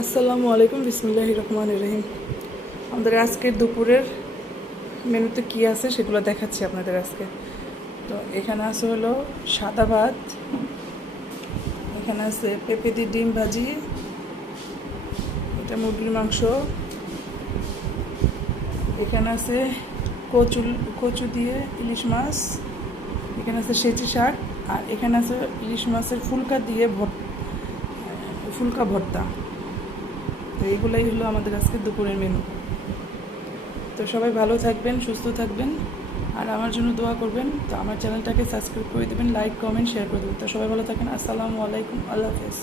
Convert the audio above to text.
আসসালামু আলাইকুম, বিসমিল্লাহির রহমানির রহিম। আমাদের আজকের দুপুরের মেনুতে কী আছে সেগুলো দেখাচ্ছি আপনাদের আজকে। তো এখানে আছে হলো সাদা ভাত, এখানে আছে পেঁপে দিয়ে ডিম ভাজি, এটা মুরগির মাংস, এখানে আছে কচু কচু দিয়ে ইলিশ মাছ, এখানে আছে সেচি শাক, আর এখানে আছে ইলিশ মাছের ফুলকা ভর্তা। তো এইগুলাই হলো আমাদের আজকে দুপুরের মেনু। তো সবাই ভালো থাকবেন, সুস্থ থাকবেন, আর আমার জন্য দোয়া করবেন। তো আমার চ্যানেলটাকে সাবস্ক্রাইব করে দেবেন, লাইক কমেন্ট শেয়ার করে দেবেন। তো সবাই ভালো থাকেন। আসসালামু আলাইকুম, আল্লাহ হাফেজ।